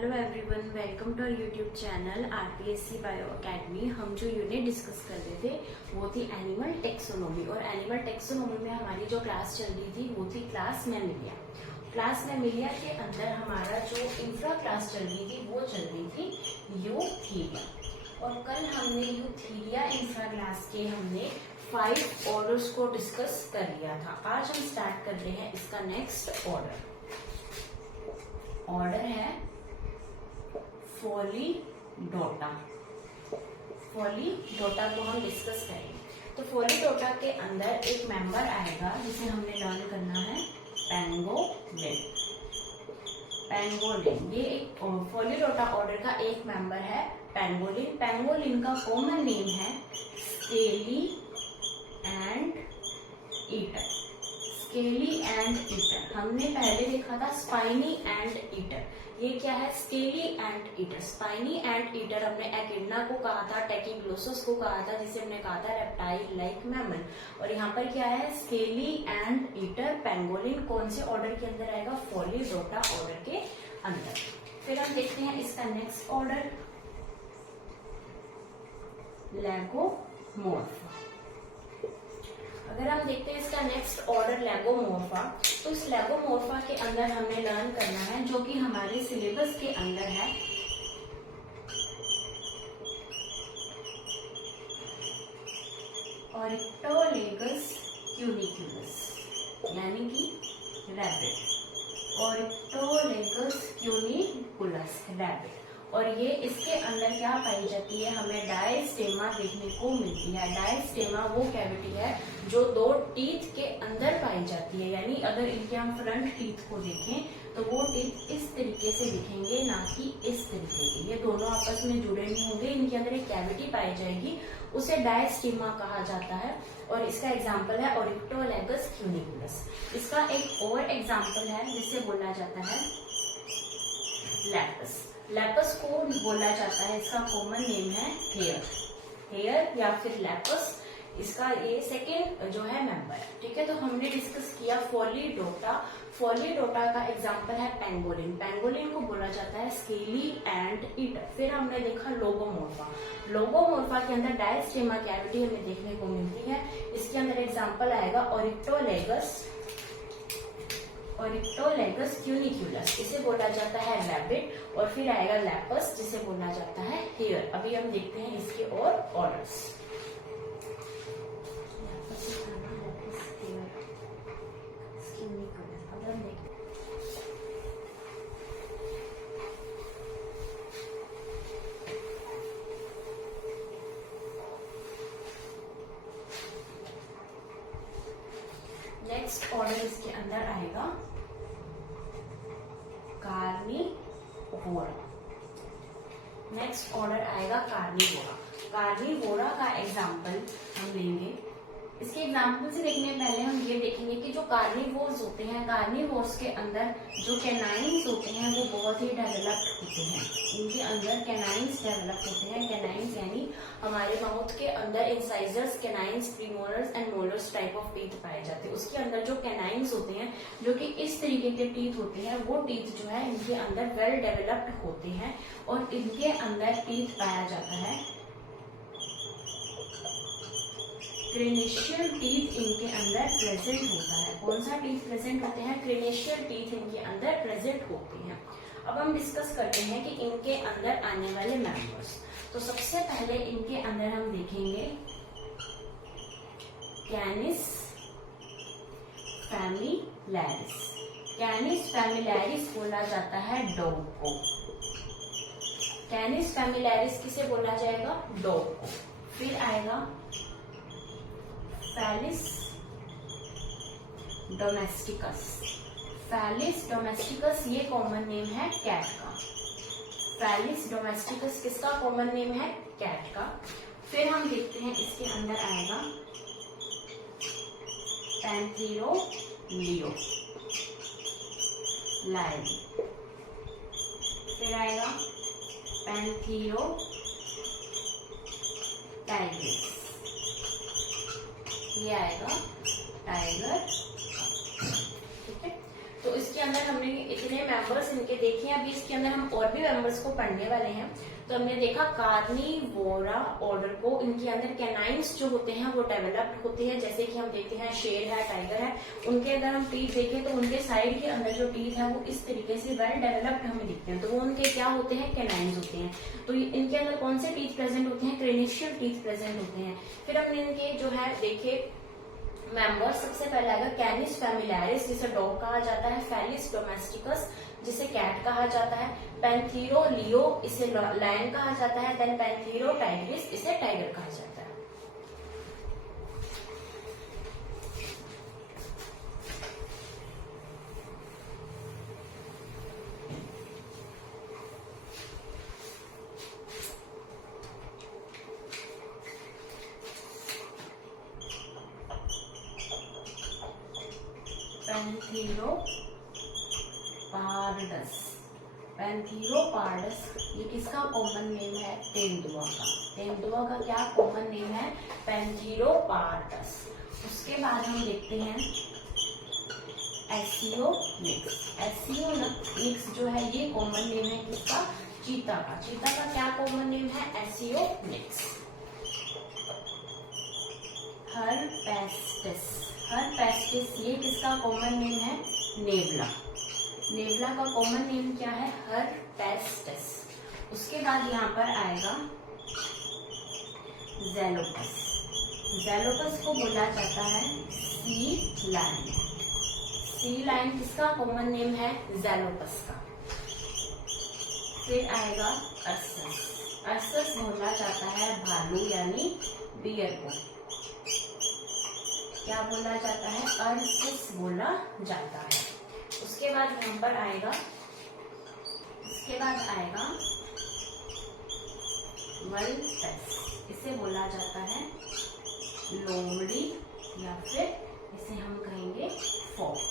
Hello everyone, welcome to our YouTube channel RPSC bio academy. हम जो unit discuss कर रहे थे वो थी एनिमल टेक्सोनोमी, और एनिमल टेक्सोनोमी में हमारी जो क्लास चल रही थी वो थी क्लास मैमिलिया। क्लास मैमिलिया के अंदर हमारा जो इंफ्रा क्लास चल रही थी वो चल रही थी यूथीरिया, और कल हमने यूथीरिया इंफ्रा क्लास के हमने 5 ऑर्डर्स को डिस्कस कर लिया था। आज हम स्टार्ट कर रहे हैं इसका नेक्स्ट ऑर्डर है फोलिडोटा। फोलिडोटा को हम डिस्कस करेंगे। तो फोलिडोटा के अंदर एक मेंबर आएगा जिसे हमने लर्न करना है पेंगोलिन। ये एक फोलिडोटा ऑर्डर का एक मेंबर है पेंगोलिन। पेंगोलिन का कॉमन नेम है scaly ant eater. Scaly ant eater हमने पहले देखा था स्पाइनी एंड ईटर। ये क्या है? Scaly ant eater. Spiny ant eater हमने एकिडना को कहा था, टेकिग्लोसस को कहा था, जिसे हमने कहा था रेप्टाइल लाइक मैमल। और यहाँ पर क्या है? स्केली एंड ईटर पेंगोलिन कौन से ऑर्डर के अंदर आएगा? फोलिडोटा ऑर्डर के अंदर। फिर हम देखते हैं इसका नेक्स्ट ऑर्डर लेगोमोर्फा। अगर हम देखते हैं इसका नेक्स्ट ऑर्डर लेगोमोर्फा, तो इस लेगोमोर्फा के अंदर हमें लर्न करना है जो कि हमारे सिलेबस के अंदर है ऑरिक्टोलेगस क्यूनिकुलस, यानी कि रैबिट। ऑरिक्टोलेगस क्यूनिकुलस रैबिट। और ये इसके अंदर क्या पाई जाती है? हमें डायस्टेमा देखने को मिलती है। डायस्टेमा वो कैविटी है जो 2 टीथ के अंदर पाई जाती है, यानी अगर इनके हम फ्रंट टीथ को देखें तो वो टीथ इस तरीके से दिखेंगे, ना कि इस तरीके के। ये दोनों आपस में जुड़े नहीं होंगे, इनके अंदर एक कैविटी पाई जाएगी, उसे डायस्टेमा कहा जाता है। और इसका एग्जाम्पल है ऑरिक्टोलेगस क्यूनिकुलस। इसका एक और एग्जाम्पल है जिसे बोला जाता है लैपस। लैपस को बोला जाता है, इसका कॉमन नेम है हेयर या फिर लैपस। इसका ये सेकेंड जो है मेंबर है। ठीक है, तो हमने डिस्कस किया फोलिडोटा। फोलिडोटा का एग्जांपल है पेंगोलिन। पेंगोलिन को बोला जाता है स्केली एंड ईटर। फिर हमने देखा लोगोमोर्फा। लोगोमोर्फा के अंदर डायस्टेमा कैविटी हमें देखने को मिलती है। इसके अंदर एग्जाम्पल आएगा ऑरिक्टोलेगस क्यूनिकुलस, इसे बोला जाता है रैबिट। और फिर आएगा लैपस जिसे बोला जाता है हेयर। अभी हम देखते हैं इसके और ऑर्डर्स। नेक्स्ट ऑर्डर इसके अंदर आएगा कार्निवोरा। नेक्स्ट ऑर्डर आएगा कार्निवोरा। कार्निवोरा का एग्जाम्पल हम लेंगे। इसके एग्जाम्पल से देखने पहले हम ये देखेंगे कि जो कार्निवोर्स होते हैं, कार्निवोर्स के अंदर जो कैनाइन्स होते हैं वो बहुत ही डेवलप्ड होते हैं। इनके अंदर कैनाइन्स डेवलप होते हैं। कैनाइन्स यानी हमारे माउथ के अंदर incisors, canines, premolars and molars type of teeth पाए जाते हैं। उसके अंदर जो कैनाइन्स होते हैं जो कि इस तरीके के टीथ होते हैं, वो टीथ जो है इनके अंदर वेल डेवलप्ड होते हैं। और इनके अंदर टीथ पाया जाता है क्रेनेशियल टीथ इनके अंदर प्रेजेंट होता है। कौन सा टीथ प्रेजेंट होते हैं? क्रेनेशियल टीथ इनके अंदर प्रेजेंट होते हैं। अब हम डिस्कस करते हैं कि इनके अंदर आने वाले मेंबर्स। तो सबसे पहले इनके अंदर हम देखेंगे कैनिस फैमिलैरिस। कैनिस फैमिलैरिस बोला जाता है डॉग को। कैनिस फैमिलैरिस किसे बोला जाएगा? डॉग को। फिर आएगा फैलिस डोमेस्टिकस। फैलिस डोमेस्टिकस ये कॉमन नेम है कैट का। फैलिस डोमेस्टिकस किसका कॉमन नेम है? कैट का। फिर हम देखते हैं इसके अंदर आएगा पैंथेरोलियो लाइन। फिर आएगा पैंथेरो टाइग्रिस। ये आएगा टाइगर। ठीक है, तो इसके अंदर हमने इतने मेंबर्स इनके देखे हैं। अभी इसके अंदर हम और भी मेंबर्स को पढ़ने वाले हैं। तो हमने देखा कार्निवोरा ऑर्डर को, इनके अंदर कैनाइन्स जो होते हैं वो डेवलप्ड होते हैं। जैसे कि हम देखते हैं शेर है, टाइगर है, उनके अगर हम टीथ देखें तो उनके साइड के अंदर जो टीथ है वो इस तरीके से वेल डेवलप्ड हमें दिखते हैं। तो वो उनके क्या होते हैं, कैनाइन्स होते हैं। तो इनके अंदर कौन से टीथ प्रेजेंट होते हैं, क्रेनिशियल टीथ प्रेजेंट होते हैं। फिर हमने इनके जो है देखे मेंबर, सबसे पहले आएगा कैनिस फैमिलियारिस जिसे डॉग कहा जाता है, फेलिस डोमेस्टिकस जिसे कैट कहा जाता है, पैंथीरो लियो इसे लायन कहा जाता है, देन पैंथीरो टाइग्रिस इसे टाइगर कहा जाता है। पैंथीरोपार्डस, पैंथीरोपार्डस ये किसका कॉमन नेम है, तेंदुआ का। तेंदुआ का क्या कॉमन नेम है, पैंथीरोपार्डस। उसके बाद हम देखते हैं एसियोनिक्स। एसियोनिक्स जो है ये कॉमन नेम है किसका, चीता का। चीता का क्या कॉमन नेम है, एसियोनिक्स। हरपेस्टिस, हरपेस्टिस ये किसका कॉमन नेम है, नेबला। नेबला का कॉमन नेम क्या है, हरपेस्टिस। उसके बाद यहाँ पर आएगा ज़ेलोपस। ज़ेलोपस को बोला जाता है सी लायन। सी लायन किसका कॉमन नेम है, ज़ेलोपस का। फिर आएगा अर्सस। अर्सस बोला जाता है भालू यानी बियर को। क्या बोला जाता है, अर्सिस बोला जाता है। उसके बाद यहाँ पर आएगा, वल्पेस, इसे बोला जाता है लोमड़ी या फिर इसे हम कहेंगे फॉक्स।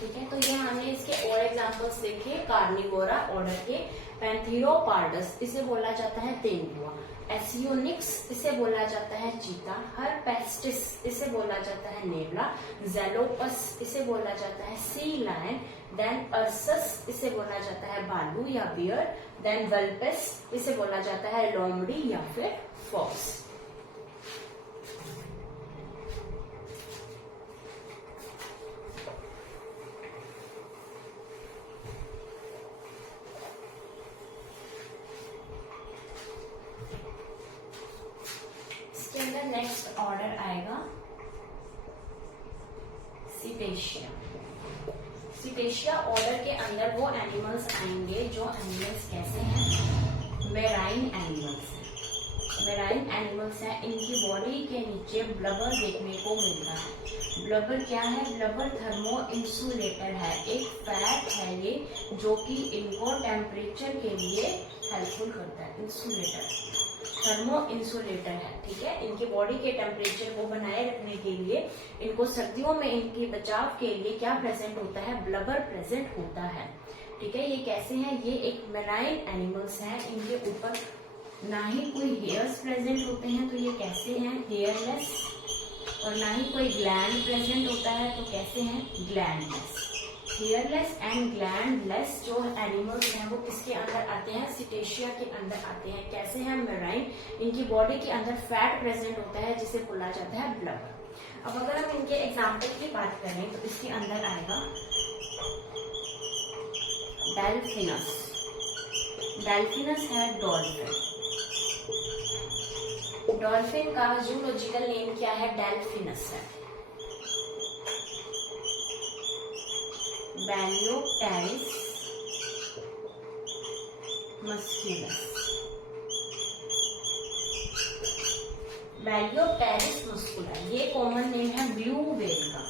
ठीक है, तो ये हमने इसके और एग्जांपल्स देखे कार्निवोरा ऑर्डर के। पैंथीरोपार्डस इसे बोला जाता है तेंदुआ, एसियोनिक्स इसे बोला जाता है चीता, हरपेस्टिस इसे बोला जाता है नेबला, ज़ेलोपस इसे बोला जाता है सी लायन, देन अर्सस इसे बोला जाता है भालू या बियर, देन वल्पेस इसे बोला जाता है लोमड़ी या फिर फॉक्स। नेक्स्ट ऑर्डर आएगा सिटेशिया। सिटेशिया ऑर्डर के अंदर वो एनिमल्स आएंगे जो एनिमल्स कैसे हैं, मेराइन एनिमल्स हैं। मेराइन एनिमल्स हैं, इनकी बॉडी के नीचे ब्लबर देखने को मिलता है। ब्लबर क्या है, ब्लबर थर्मो इंसुलेटर है, एक फैट है ये जो कि इनको टेम्परेचर के लिए हेल्पफुल करता है। इंसुलेटर, थर्मो इंसुलेटर है। ठीक है, इनकी बॉडी के टेम्परेचर को बनाए रखने के लिए, इनको सर्दियों में इनके बचाव के लिए क्या प्रेजेंट होता है, ब्लबर प्रेजेंट होता है। ठीक है, ये कैसे हैं, ये एक मेराइन एनिमल्स हैं, इनके ऊपर ना ही कोई हेयर्स प्रेजेंट होते हैं, तो ये कैसे हैं, हेयरलेस, और ना ही कोई ग्लैंड प्रेजेंट होता है, तो कैसे हैं, ग्लैंडलेस। हेयरलेस एंड ग्लैंडलेस जो एनिमल्स हैं वो किसके अंदर आते हैं, सिटेशिया के अंदर आते हैं। कैसे हैं, मेराइन, इनकी बॉडी के अंदर फैट प्रेजेंट होता है जिसे बोला जाता है ब्लबर। अब अगर हम इनके एग्जाम्पल की बात करें तो इसके अंदर आएगा डेल्फिनस। डेल्फिनस है डॉल्फिन। डॉल्फिन का जूलॉजिकल नेम क्या है, डेल्फिनस है। बैलियोप्टेरिस मस्कुलस। बैलियोप्टेरिस मस्कुलस ये कॉमन नेम है ब्लू व्हेल का।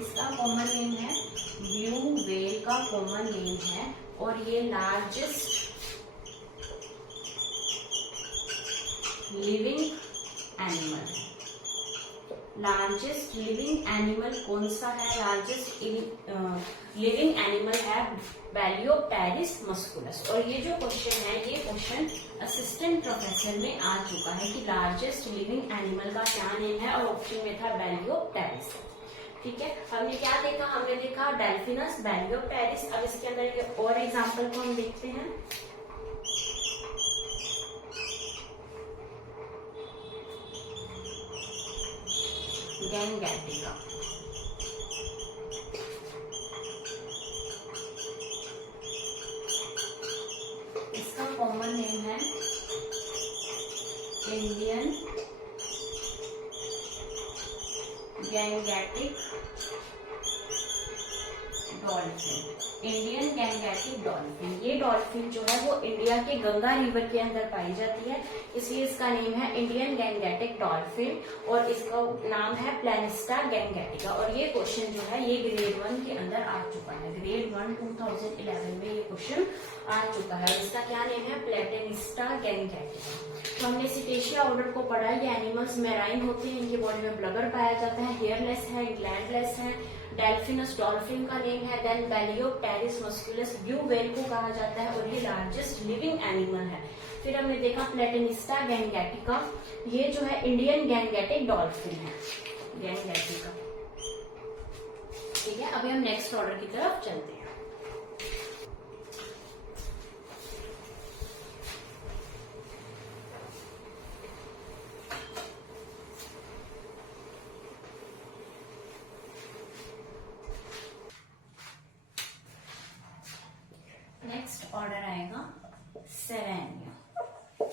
इसका कॉमन नेम है ब्लू व्हेल का कॉमन नेम है, और ये लार्जेस्ट लिविंग एनिमल है। लार्जेस्ट लिविंग एनिमल कौन सा है, लार्जेस्ट लिविंग एनिमल है बैलियोप्टेरिस मस्कुलस। और ये जो क्वेश्चन है, ये क्वेश्चन असिस्टेंट प्रोफेसर में आ चुका है कि लार्जेस्ट लिविंग एनिमल का क्या नेम है, और ऑप्शन में था बैलियोप्टेरिस। ठीक है, हमने क्या देखा, हमने देखा डेल्फिनस, बैलियोप्टेरिस। अब इसके अंदर ये और एग्जांपल को हम देखते हैं। गैंगेटिका, इसका कॉमन नेम है Indian Gangetic dolphin. Indian Gangetic dolphin, ये डॉल्फिन जो है वो इंडिया के गंगा रिवर के अंदर पाई जाती है, इसलिए इसका नेम है इंडियन गैंगेटिक डॉल्फिन और इसका नाम है प्लेनिस्टा गैंगेटिका। और ये क्वेश्चन जो है ये ग्रेड 1 के अंदर आ चुका है, ग्रेड 1 2011 में ये क्वेश्चन आ चुका है। इसका क्या नेम है, प्लेनिस्टा गैंगेटिका। तो हमने सिटेशिया ऑर्डर को पढ़ा, ये एनिमल्स मैराइन होते हैं, इनके बॉडी में ब्लगर पाया जाता है, हेयरलेस है, ग्लैंडलेस है। डेल्फिनस डॉल्फिन का नेम है, देन बैलियोप्टेरिस मस्कुलस ब्लू व्हेल को कहा जाता है और ये लार्जेस्ट लिविंग एनिमल है। फिर हमने देखा प्लेटेनिस्टा गैंगेटिका, ये जो है इंडियन गैंगेटिक डॉल्फिन है, गैंगेटिका। ठीक है, अभी हम नेक्स्ट ऑर्डर की तरफ चलते हैं। नेक्स्ट ऑर्डर आएगा सेरेनिया।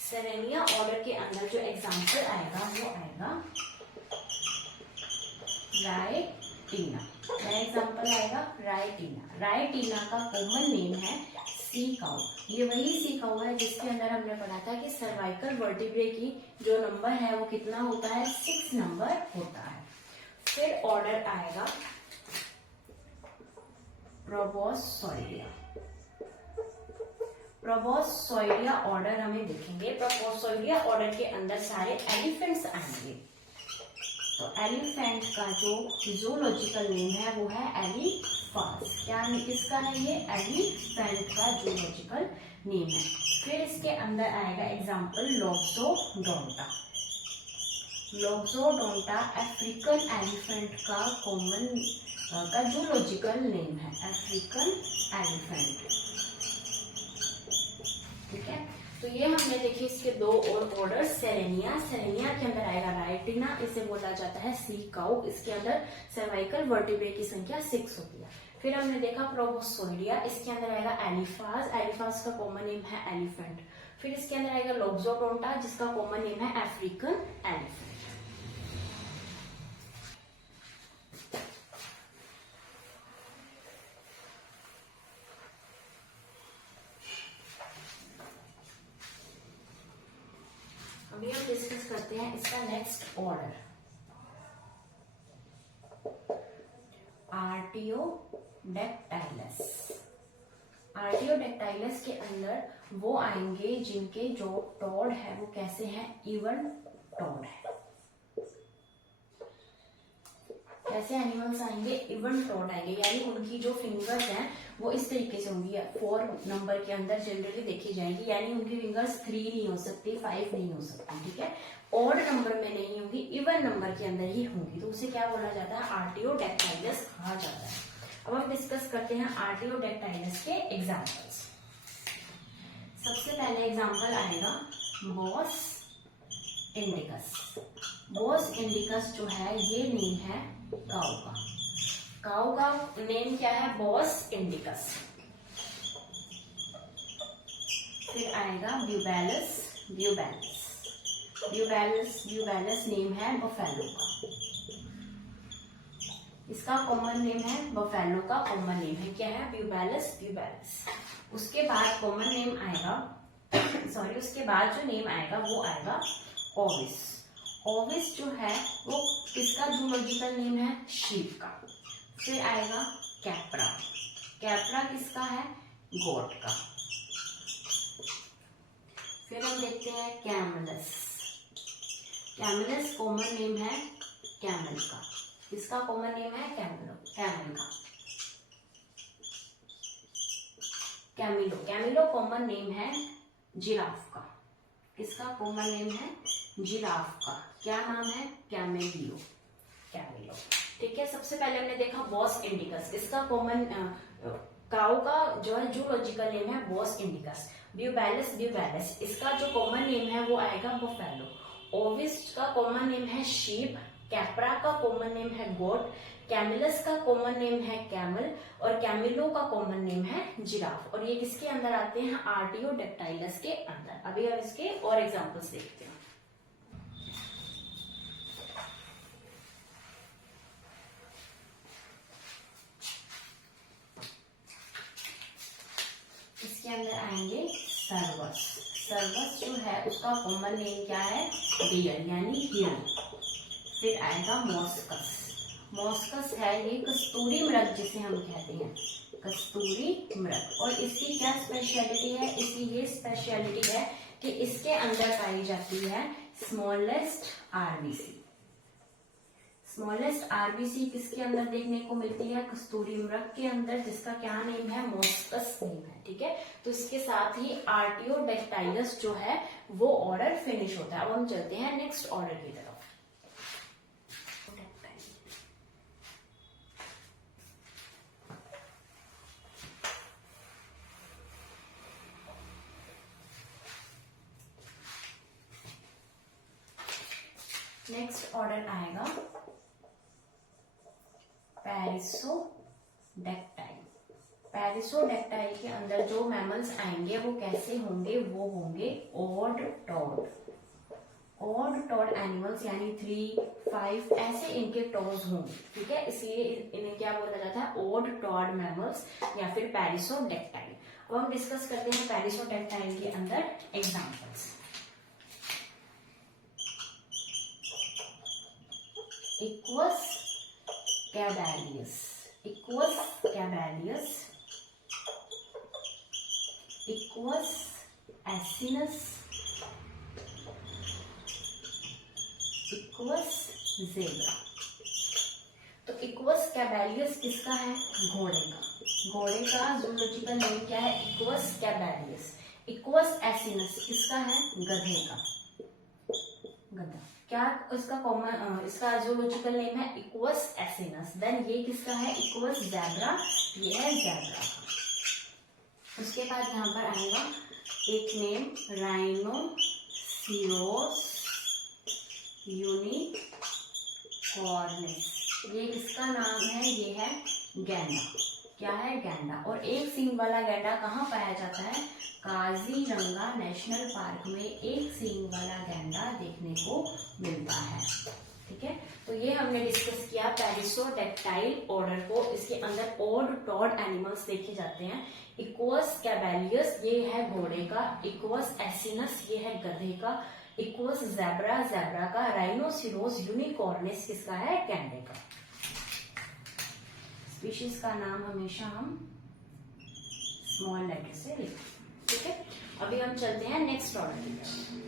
सेरेनिया ऑर्डर के अंदर जो एग्जांपल आएगा वो आएगा रायटीना। क्या एग्जांपल आएगा, रायटीना। रायटीना का कॉमन नेम है सी काउ। ये वही सी काउ है जिसके अंदर हमने पढ़ा था कि सर्वाइकल वर्टिब्रे की जो नंबर है वो कितना होता है, 6 नंबर होता है। फिर ऑर्डर आएगा प्रोबोसॉइडिया। प्रोबोसॉइडिया ऑर्डर हमें देखेंगे। प्रोबोसॉइडिया ऑर्डर के अंदर सारे एलिफेंट्स आएंगे। तो एलिफेंट का जो जूलॉजिकल नेम है वो है एलिफास। क्या किसका है ये, एलिफेंट का जूलॉजिकल नेम है। फिर इसके अंदर आएगा एग्जांपल लोक्सोडोंटा। लोक्सोडोंटा अफ्रीकन एलिफेंट का कॉमन का जूलॉजिकल नेम है, अफ्रीकन एलिफेंट। ठीक है, तो ये हमने देखे इसके दो और ऑर्डर। सेरेनिया, सेरेनिया के अंदर आएगा रायटिना, इसे बोला जाता है सी काउ। इसके अंदर सर्वाइकल वर्टिब्रे की संख्या 6 होती है। फिर हमने देखा प्रोबोसॉइडिया, इसके अंदर आएगा एलिफास। एलिफास का कॉमन नेम है एलिफेंट। फिर इसके अंदर आएगा लोक्सोडोंटा जिसका कॉमन नेम है अफ्रीकन एलिफेंट। अभी हम डिस्कस करते हैं इसका नेक्स्ट ऑर्डर। आर्टियोडेक्टाइलस। आर्टियोडेक्टाइलस के अंदर वो आएंगे जिनके जो टॉड है वो कैसे हैं, इवन टॉड है। कैसे एनिमल्स आएंगे, इवन टॉड आएंगे, यानी उनकी जो फिंगर्स हैं वो इस तरीके से होंगी। 4 नंबर के अंदर जनरली देखी जाएगी, यानी उनकी फिंगर्स 3 नहीं हो सकती, 5 नहीं हो सकती। ठीक है, ऑड नंबर में नहीं होंगी, इवन नंबर के अंदर ही होंगी, तो उसे क्या बोला जाता है, आर्टियोडेक्टाइलस कहा जाता है। अब हम डिस्कस करते हैं आर्टियोडेक्टाइलस के एग्जाम्पल्स। सबसे पहले एग्जाम्पल आएगा बॉस इंडिकस। बॉस इंडिकस जो है ये नेम है काऊ का। काऊ का नेम क्या है, बॉस इंडिकस। फिर आएगा ब्यूबेलस। ब्यूबेलस ब्यूबेलस ब्यूबेलस नेम है बफेलो का। इसका कॉमन नेम है, बफेलो का कॉमन नेम है क्या है, ब्यूबेलस ब्यूबेलस। उसके बाद कॉमन नेम आएगा सॉरी उसके बाद जो नेम आएगा वो आएगा ओविस। ओविस जो है वो किसका जूलॉजिकल नेम है, शीप का। फिर आएगा कैप्रा। कैप्रा किसका है, गोट का। फिर हम देखते हैं कैमलस। कैमलस कॉमन नेम है कैमल का। किसका कॉमन नेम है, कैमल का। कैमिलो। कैमिलो कॉमन नेम है जिराफ का। किसका कॉमन नेम है, जिराफ का। क्या नाम है, कैमेलियो। कैमिलो। ठीक है, सबसे पहले हमने देखा बॉस इंडिकस, इसका कॉमन काउ का जो है जूलॉजिकल नेम है बॉस इंडिकस। ब्यूबैलस ब्यूबैलस, इसका जो कॉमन नेम है वो आएगा बफेलो। ओविस का कॉमन नेम है शीप। कैप्रा का कॉमन नेम है गोट। कैमिलस का कॉमन नेम है कैमल। और कैमिलो का कॉमन नेम है जिराफ। और ये किसके अंदर आते हैं? आर्टियोडेक्टाइलस के अंदर। अभी हम इसके और एग्जांपल्स देखते हैं। इसके अंदर आएंगे सर्वस। सर्वस जो है उसका कॉमन नेम क्या है? डियर यानी हिरन। फिर आएगा मॉस्कस। मॉस्कस है ये कस्तूरी मृग जिसे हम कहते हैं, कस्तूरी मृग। और इसकी क्या स्पेशलिटी है? इसकी ये स्पेशलिटी है कि इसके अंदर पाई जाती है स्मॉलेस्ट आरबीसी। स्मॉलेस्ट आरबीसी किसके अंदर देखने को मिलती है? कस्तूरी मृग के अंदर, जिसका क्या नेम है? मॉस्कस नेम है। ठीक है, तो इसके साथ ही आर्टियोडेक्टाइलस जो है वो ऑर्डर फिनिश होता है। अब हम चलते हैं नेक्स्ट ऑर्डर की तरफ। नेक्स्ट ऑर्डर आएगा पैरिसोडेक्टाइल। पैरिसोडेक्टाइल के अंदर जो मैमल्स आएंगे वो कैसे होंगे? वो होंगे odd toed. Odd toed animals यानी 3, 5 ऐसे इनके टॉज होंगे। ठीक है, इसलिए इन्हें क्या बोला जाता है? ऑड टॉड मैमल्स या फिर पैरिसोडेक्टाइल। अब हम डिस्कस करते हैं पैरिसोडेक्टाइल के अंदर examples. Equus caballus, Equus caballus, Equus asinus, Equus zebra. तो इक्वस कैबेलियस किसका है? घोड़े का। घोड़े का जूलॉजिकल नेम क्या है? Equals caballus. इक्वस एसिनस किसका है? गधे का। गधा क्या इसका कॉमन इसका जूलॉजिकल नेम है? Equals acinus. देन ये किसका है? इक्वस ज़ेब्रा, ये है ज़ेब्रा का। उसके बाद यहाँ पर आएगा एक नेम राइनोसिरोस यूनिकॉर्निस। ये किसका नाम है? ये है गैंडा। क्या है? गैंडा। और एक सींग वाला गैंडा कहाँ पाया जाता है? काजीरंगा नेशनल पार्क में एक सींग वाला गैंडा देखने को मिलता है। ठीक है, तो ये हमने डिस्कस किया पैरिसोडेक्टाइल ऑर्डर को। इसके अंदर ऑड टॉड एनिमल्स देखे जाते हैं। इक्वस कैबेलियस ये है घोड़े का। इक्वस एसिनस ये है गधे का। इक्वस ज़ेब्रा ज़ेब्रा का। राइनोसिरोस यूनिकॉर्निस किसका है? गैंडे का। स्पीशीज का नाम हमेशा हम स्मॉल लेटर से लिखते हैं। ठीक है, अभी हम चलते हैं नेक्स्ट ऑर्डर की तरफ।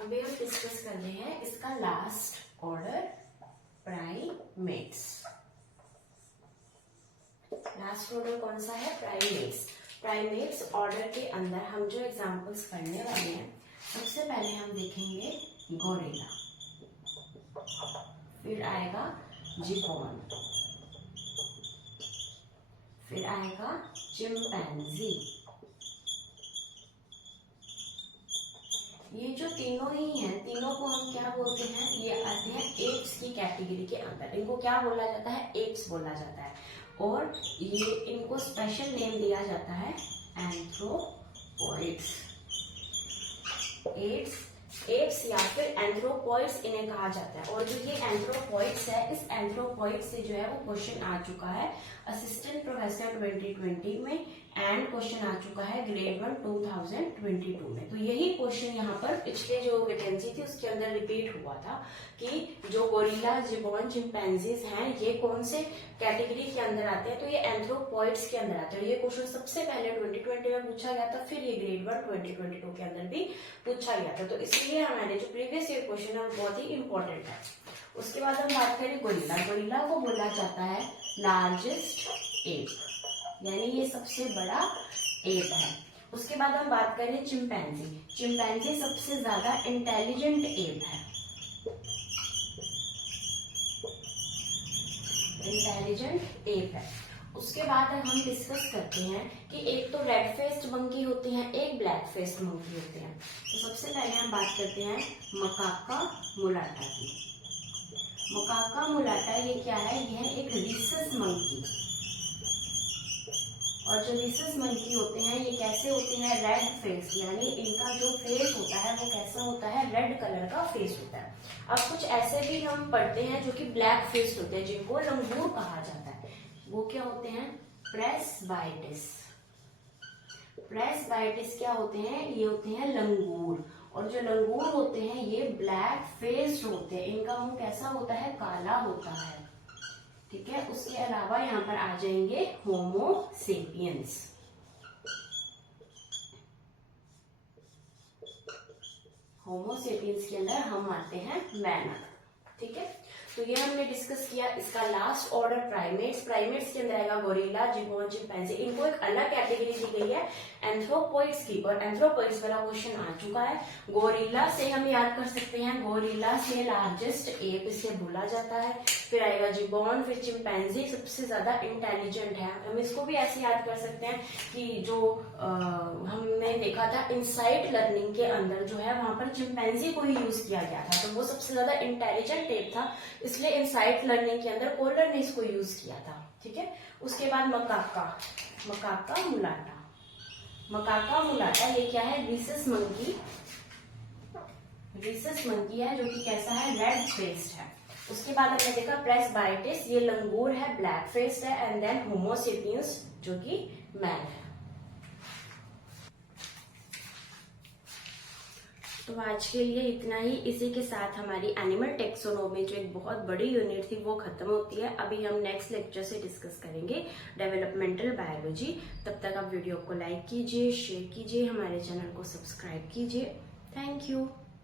अभी हम डिस्कस कर रहे हैं इसका last order primates. Last order कौन सा है? प्राइमेट्स। प्राइमेट्स ऑर्डर के अंदर हम जो एग्जांपल्स पढ़ने वाले हैं, सबसे पहले हम देखेंगे गोरिल्ला, फिर आएगा जिबॉन, फिर आएगा चिंपैंजी। ये जो तीनों ही हैं, तीनों को हम क्या बोलते हैं? ये आते हैं एप्स की कैटेगरी के अंदर। इनको क्या बोला जाता है? एप्स बोला जाता है। और ये इनको स्पेशल नेम दिया जाता है एंथ्रोपॉइड्स। एप्स या फिर एंथ्रोपॉइड्स इन्हें कहा जाता है। और जो ये एंथ्रोपॉइड्स है, इस एंथ्रोपॉइड से जो है वो क्वेश्चन आ चुका है असिस्टेंट प्रोफेसर 2020 में, एंड क्वेश्चन आ चुका है ग्रेड 1 2022 में। तो यही क्वेश्चन यहाँ पर पिछले जो वैकेंसी थी उसके अंदर रिपीट हुआ था कि जो गोरिल्ला, जिबॉन, चिंपैंजीज हैं ये कौन से कैटेगरी के अंदर आते हैं? तो ये एंथ्रोपॉइड्स के अंदर आते हैं। ये क्वेश्चन सबसे पहले 2020 में पूछा गया था, फिर ये ग्रेड 1 2022 के अंदर भी पूछा गया था। तो इसलिए हमारे जो प्रीवियस ईयर क्वेश्चन है वो बहुत ही इंपॉर्टेंट है। उसके बाद हम बात करें गोरिल्ला। गोरिल्ला को बोला जाता है लार्जेस्ट एप। यानी ये सबसे बड़ा एप है। उसके बाद हम बात करें चिंपैंजी। चिंपैंजी सबसे ज्यादा इंटेलिजेंट एप है, इंटेलिजेंट एप है। उसके बाद हम डिस्कस करते हैं कि एक तो रेड फेस्ड मंकी होते हैं, एक ब्लैक फेस्ड मंकी होते हैं। तो सबसे पहले हम बात करते हैं मकाका मुलाटा की। मकाका मुलाटा ये क्या है, ये है एक रीसस मंकी। और जो रीसस मंकी होते हैं ये कैसे होते हैं, रेड फेस, यानी इनका जो फेस होता है वो कैसा होता है, रेड कलर का फेस होता है। अब कुछ ऐसे भी हम पढ़ते हैं जो कि ब्लैक फेस होते हैं, जिनको लंगूर कहा जाता है। वो क्या होते हैं, प्रेसबाइटिस। प्रेसबाइटिस क्या होते हैं, ये होते हैं लंगूर। और जो लंगूर होते हैं ये ब्लैक फेस्ड होते हैं, इनका मुंह कैसा होता है, काला होता है। ठीक है, उसके अलावा यहाँ पर आ जाएंगे होमो सेपियंस। होमो सेपियंस के अंदर हम आते हैं मैमथ। ठीक है, तो ये हमने डिस्कस किया। इसका लास्ट ऑर्डर प्राइमेट्स। प्राइमेट्स के अंदर आएगा गोरिल्ला, जिबॉन, चिंपैंजी। इनको एक अलग कैटेगरी दी गई है एंथ्रोपोइड्स की, और एंथ्रोपोइड्स वाला क्वेश्चन आ चुका है। गोरिल्ला से हम याद कर सकते हैं, गोरिल्ला से लार्जेस्ट एप इसे बोला जाता है। फिर आएगा जिबॉन, फिर चिंपैंजी सबसे ज्यादा इंटेलिजेंट है। हम इसको भी ऐसे याद कर सकते हैं कि जो हमने देखा था इनसाइट लर्निंग के अंदर जो है वहां पर चिंपैंजी को ही यूज किया गया था, तो वो सबसे ज्यादा इंटेलिजेंट एप था, इसलिए इनसाइट लर्निंग के अंदर कोलर ने इसको यूज किया था। ठीक है, उसके बाद मकाका, मकाका मुलाटा। मकाका मुलाटा ये क्या है, रीसस मंकी। रीसस मंकी है जो कि कैसा है, रेड फेस्ड है। उसके बाद हमने देखा प्रेसबाइटिस, ये लंगूर है, ब्लैक फेस्ड है। एंड देन होमो सेपियंस जो कि मैन है। तो आज के लिए इतना ही। इसी के साथ हमारी एनिमल टेक्सोनोमी जो एक बहुत बड़ी यूनिट थी वो खत्म होती है। अभी हम नेक्स्ट लेक्चर से डिस्कस करेंगे डेवलपमेंटल बायोलॉजी। तब तक आप वीडियो को लाइक कीजिए, शेयर कीजिए, हमारे चैनल को सब्सक्राइब कीजिए। Thank you.